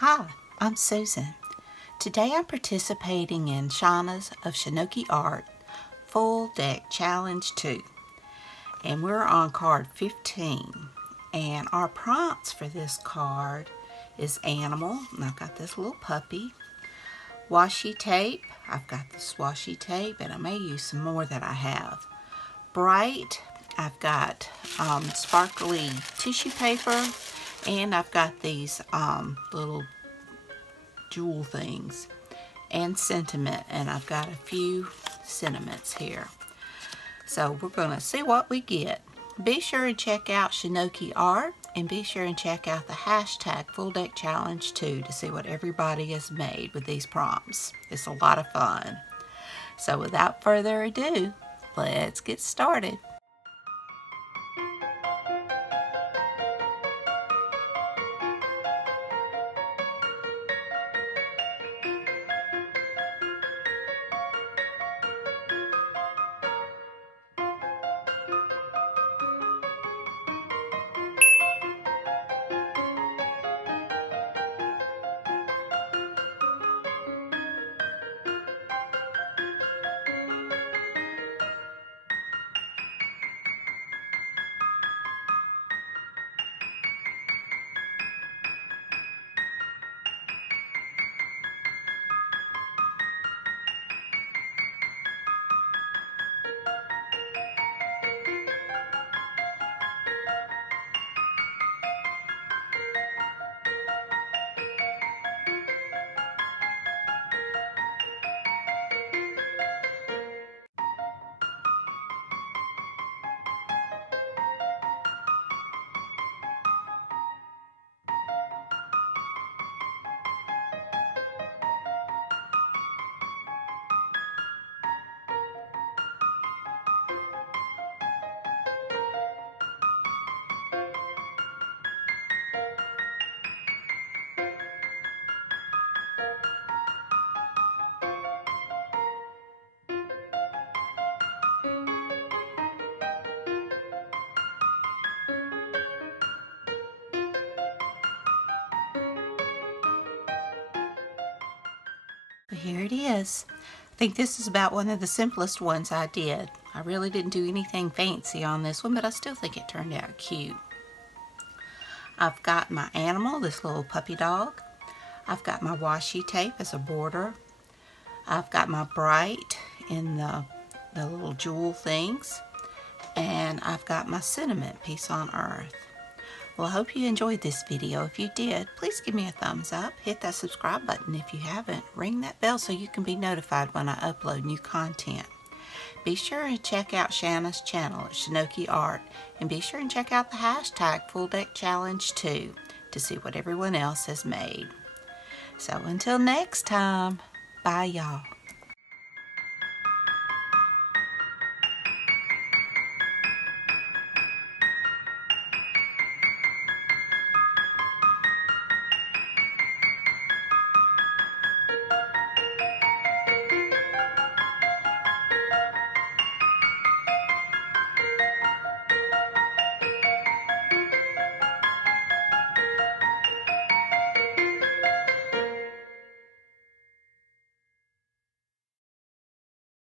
Hi, I'm Susan. Today I'm participating in Shana of ShanoukiArt Full Deck Challenge 2. And we're on card 15. And our prompts for this card is animal, and I've got this little puppy. Washi tape, I've got this washi tape, and I may use some more that I have. Bright, I've got sparkly tissue paper, and I've got these little jewel things, and sentiment, and I've got a few sentiments here. So we're going to see what we get. Be sure and check out ShanoukiArt, and be sure and check out the hashtag Full Deck Challenge 2 to see what everybody has made with these prompts. It's a lot of fun. So without further ado, let's get started. Here it is. I think this is about one of the simplest ones I did. I really didn't do anything fancy on this one, but I still think it turned out cute. I've got my animal, this little puppy dog. I've got my washi tape as a border. I've got my bright in the little jewel things. And I've got my sentiment piece on earth. Well, I hope you enjoyed this video. If you did, please give me a thumbs up. Hit that subscribe button if you haven't. Ring that bell so you can be notified when I upload new content. Be sure and check out Shana's channel at ShanoukiArt. And be sure and check out the hashtag Full Deck Challenge 2 to see what everyone else has made. So until next time, bye y'all.